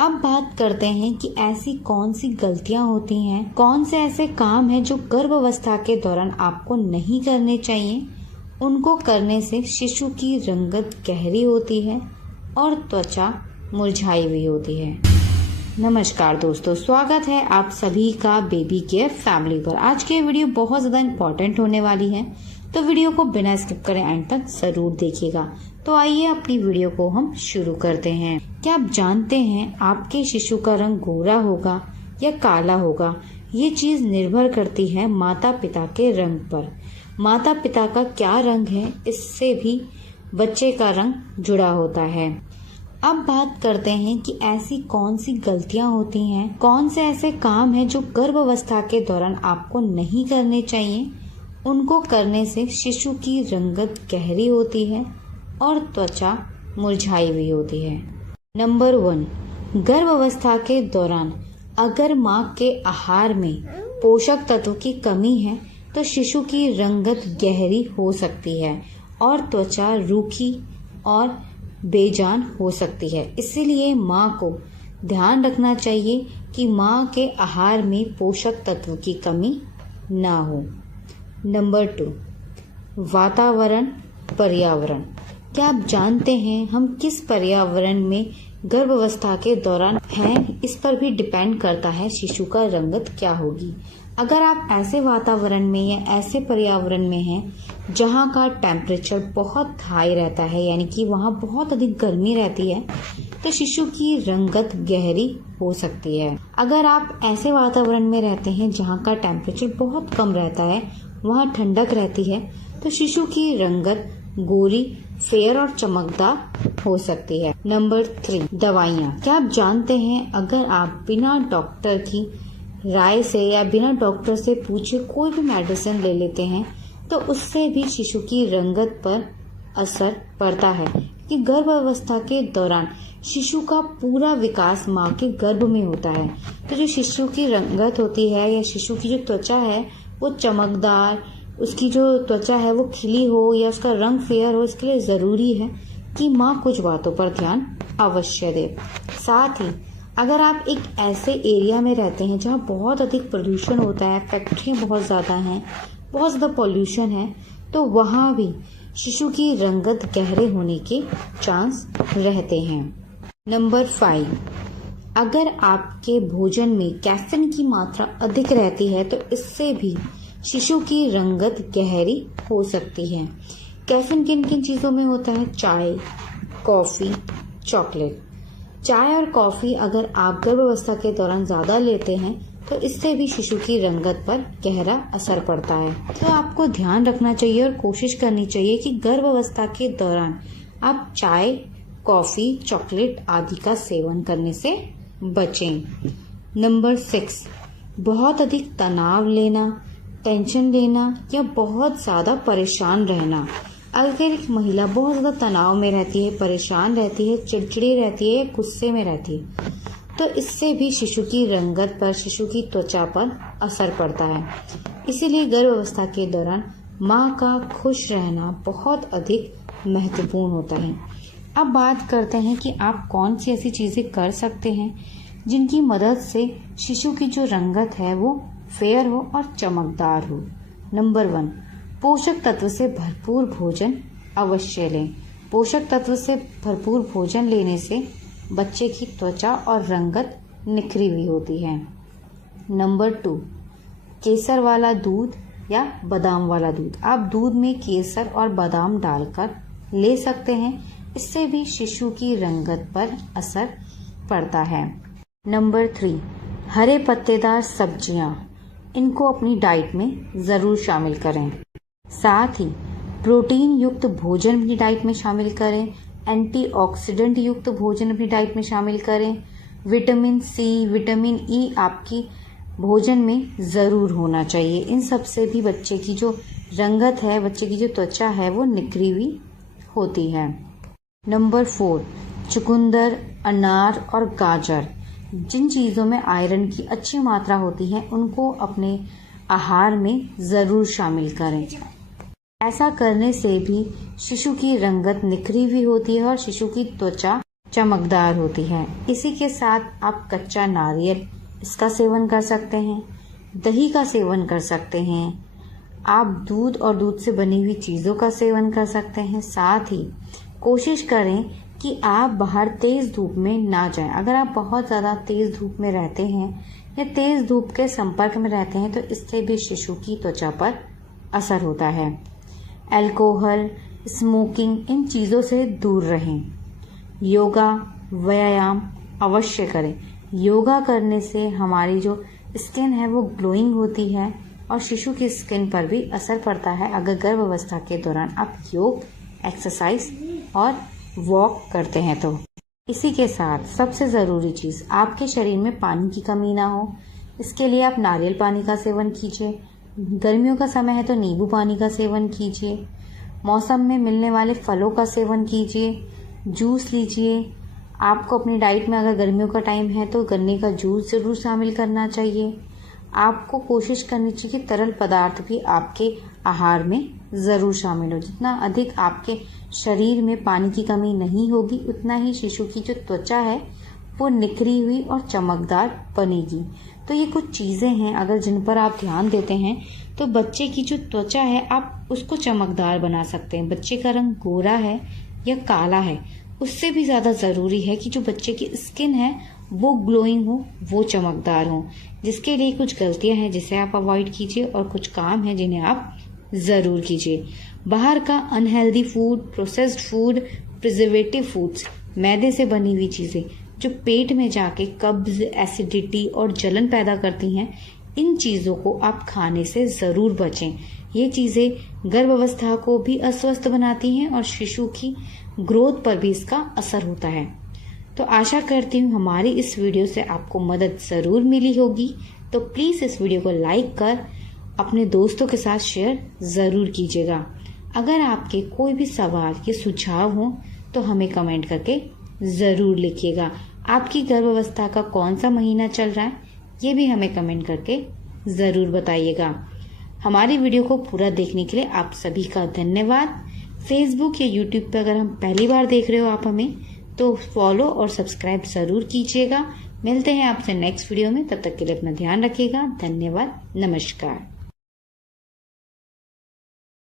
अब बात करते हैं कि ऐसी कौन सी गलतियां होती हैं, कौन से ऐसे काम हैं जो गर्भावस्था के दौरान आपको नहीं करने चाहिए। उनको करने से शिशु की रंगत गहरी होती है और त्वचा मुरझाई हुई होती है। नमस्कार दोस्तों, स्वागत है आप सभी का बेबी केयर फैमिली पर। आज की वीडियो बहुत ज़्यादा इम्पोर्टेंट होने वाली है, तो वीडियो को बिना स्किप करे एंड तक जरूर देखिएगा। तो आइए अपनी वीडियो को हम शुरू करते हैं। क्या आप जानते हैं आपके शिशु का रंग गोरा होगा या काला होगा? ये चीज निर्भर करती है माता पिता के रंग पर। माता पिता का क्या रंग है, इससे भी बच्चे का रंग जुड़ा होता है। अब बात करते हैं कि ऐसी कौन सी गलतियां होती हैं, कौन से ऐसे काम हैं जो गर्भावस्था के दौरान आपको नहीं करने चाहिए। उनको करने से शिशु की रंगत गहरी होती है और त्वचा मुरझाई हुई होती है। नंबर 1, गर्भावस्था के दौरान अगर मां के आहार में पोषक तत्व की कमी है तो शिशु की रंगत गहरी हो सकती है और त्वचा रूखी और बेजान हो सकती है। इसीलिए मां को ध्यान रखना चाहिए कि मां के आहार में पोषक तत्व की कमी ना हो। नंबर 2, वातावरण पर्यावरण। क्या आप जानते हैं हम किस पर्यावरण में गर्भावस्था के दौरान हैं, इस पर भी डिपेंड करता है शिशु का रंगत क्या होगी। अगर आप ऐसे वातावरण में या ऐसे पर्यावरण में हैं जहां का टेम्परेचर बहुत हाई रहता है, यानी कि वहां बहुत अधिक गर्मी रहती है, तो शिशु की रंगत गहरी हो सकती है। अगर आप ऐसे वातावरण में रहते हैं जहां का टेम्परेचर बहुत कम रहता है, वहां ठंडक रहती है, तो शिशु की रंगत गोरी, फेयर और चमकदार हो सकती है। नंबर 3, दवाइयाँ। क्या आप जानते हैं अगर आप बिना डॉक्टर की राय से या बिना डॉक्टर से पूछे कोई भी मेडिसिन ले लेते हैं तो उससे भी शिशु की रंगत पर असर पड़ता है, कि गर्भावस्था के दौरान शिशु का पूरा विकास माँ के गर्भ में होता है। तो जो शिशु की रंगत होती है या शिशु की जो त्वचा है वो चमकदार, उसकी जो त्वचा है वो खिली हो या उसका रंग फेयर हो, इसके लिए जरूरी है कि माँ कुछ बातों पर ध्यान अवश्य दे। साथ ही अगर आप एक ऐसे एरिया में रहते हैं जहाँ बहुत अधिक प्रदूषण होता है, फैक्ट्रियाँ बहुत ज़्यादा हैं, बहुत ज़्यादा पॉल्यूशन है, तो वहाँ भी शिशु की रंगत गहरे होने के चांस रहते हैं। नंबर 5, अगर आपके भोजन में कैफीन की मात्रा अधिक रहती है तो इससे भी शिशु की रंगत गहरी हो सकती है। कैफीन किन किन चीज़ों में होता है? चाय, कॉफ़ी, चॉकलेट। चाय और कॉफ़ी अगर आप गर्भावस्था के दौरान ज़्यादा लेते हैं तो इससे भी शिशु की रंगत पर गहरा असर पड़ता है। तो आपको ध्यान रखना चाहिए और कोशिश करनी चाहिए कि गर्भावस्था के दौरान आप चाय, कॉफ़ी, चॉकलेट आदि का सेवन करने से बचें। नंबर 6, बहुत अधिक तनाव लेना, टेंशन लेना या बहुत ज़्यादा परेशान रहना। अगर एक महिला बहुत ज़्यादा तनाव में रहती है, परेशान रहती है, चिड़चिड़ी रहती है, गुस्से में रहती है, तो इससे भी शिशु की रंगत पर, शिशु की त्वचा पर असर पड़ता है। इसीलिए गर्भावस्था के दौरान माँ का खुश रहना बहुत अधिक महत्वपूर्ण होता है। अब बात करते हैं कि आप कौन सी ऐसी चीज़ें कर सकते हैं जिनकी मदद से शिशु की जो रंगत है वो फेयर हो और चमकदार हो। नंबर 1, पोषक तत्व से भरपूर भोजन अवश्य लें। पोषक तत्व से भरपूर भोजन लेने से बच्चे की त्वचा और रंगत निखरी हुई होती है। नंबर 2, केसर वाला दूध या बादाम वाला दूध। आप दूध में केसर और बादाम डालकर ले सकते हैं, इससे भी शिशु की रंगत पर असर पड़ता है। नंबर 3, हरे पत्तेदार सब्जियां, इनको अपनी डाइट में ज़रूर शामिल करें। साथ ही प्रोटीन युक्त भोजन अपनी डाइट में शामिल करें, एंटीऑक्सीडेंट युक्त भोजन अपनी डाइट में शामिल करें। विटामिन सी, विटामिन ई आपकी भोजन में ज़रूर होना चाहिए। इन सब से भी बच्चे की जो रंगत है, बच्चे की जो त्वचा है वो निखरी हुई होती है। नंबर 4, चुकंदर, अनार और गाजर, जिन चीज़ों में आयरन की अच्छी मात्रा होती है उनको अपने आहार में ज़रूर शामिल करें। ऐसा करने से भी शिशु की रंगत निखरी हुई होती है और शिशु की त्वचा चमकदार होती है। इसी के साथ आप कच्चा नारियल इसका सेवन कर सकते हैं, दही का सेवन कर सकते हैं, आप दूध और दूध से बनी हुई चीज़ों का सेवन कर सकते हैं। साथ ही कोशिश करें कि आप बाहर तेज़ धूप में ना जाएं। अगर आप बहुत ज़्यादा तेज़ धूप में रहते हैं या तेज़ धूप के संपर्क में रहते हैं तो इससे भी शिशु की त्वचा पर असर होता है। अल्कोहल, स्मोकिंग, इन चीज़ों से दूर रहें। योगा, व्यायाम अवश्य करें। योगा करने से हमारी जो स्किन है वो ग्लोइंग होती है और शिशु की स्किन पर भी असर पड़ता है अगर गर्भावस्था के दौरान आप योग, एक्सरसाइज और वॉक करते हैं तो। इसी के साथ सबसे ज़रूरी चीज़, आपके शरीर में पानी की कमी ना हो, इसके लिए आप नारियल पानी का सेवन कीजिए। गर्मियों का समय है तो नींबू पानी का सेवन कीजिए। मौसम में मिलने वाले फलों का सेवन कीजिए, जूस लीजिए। आपको अपनी डाइट में अगर गर्मियों का टाइम है तो गन्ने का जूस ज़रूर शामिल करना चाहिए। आपको कोशिश करनी चाहिए कि तरल पदार्थ भी आपके आहार में ज़रूर शामिल हो। जितना अधिक आपके शरीर में पानी की कमी नहीं होगी उतना ही शिशु की जो त्वचा है वो निखरी हुई और चमकदार बनेगी। तो ये कुछ चीज़ें हैं अगर जिन पर आप ध्यान देते हैं तो बच्चे की जो त्वचा है आप उसको चमकदार बना सकते हैं। बच्चे का रंग गोरा है या काला है, उससे भी ज़्यादा ज़रूरी है कि जो बच्चे की स्किन है वो ग्लोइंग हो, वो चमकदार हो। जिसके लिए कुछ गलतियां हैं जिसे आप अवॉइड कीजिए और कुछ काम हैं जिन्हें आप ज़रूर कीजिए। बाहर का unhealthy food, processed food, preservative foods, मैदे से बनी हुई चीज़ें जो पेट में जाके कब्ज, एसिडिटी और जलन पैदा करती हैं, इन चीज़ों को आप खाने से ज़रूर बचें। ये चीज़ें गर्भावस्था को भी अस्वस्थ बनाती हैं और शिशु की ग्रोथ पर भी इसका असर होता है। तो आशा करती हूँ हमारी इस वीडियो से आपको मदद ज़रूर मिली होगी। तो प्लीज़ इस वीडियो को लाइक कर अपने दोस्तों के साथ शेयर ज़रूर कीजिएगा। अगर आपके कोई भी सवाल या सुझाव हो तो हमें कमेंट करके ज़रूर लिखिएगा। आपकी गर्भावस्था का कौन सा महीना चल रहा है ये भी हमें कमेंट करके ज़रूर बताइएगा। हमारी वीडियो को पूरा देखने के लिए आप सभी का धन्यवाद। फेसबुक या यूट्यूब पर अगर हम पहली बार देख रहे हो आप हमें तो फॉलो और सब्सक्राइब ज़रूर कीजिएगा। मिलते हैं आपसे नेक्स्ट वीडियो में, तब तक के लिए अपना ध्यान रखिएगा। धन्यवाद, नमस्कार।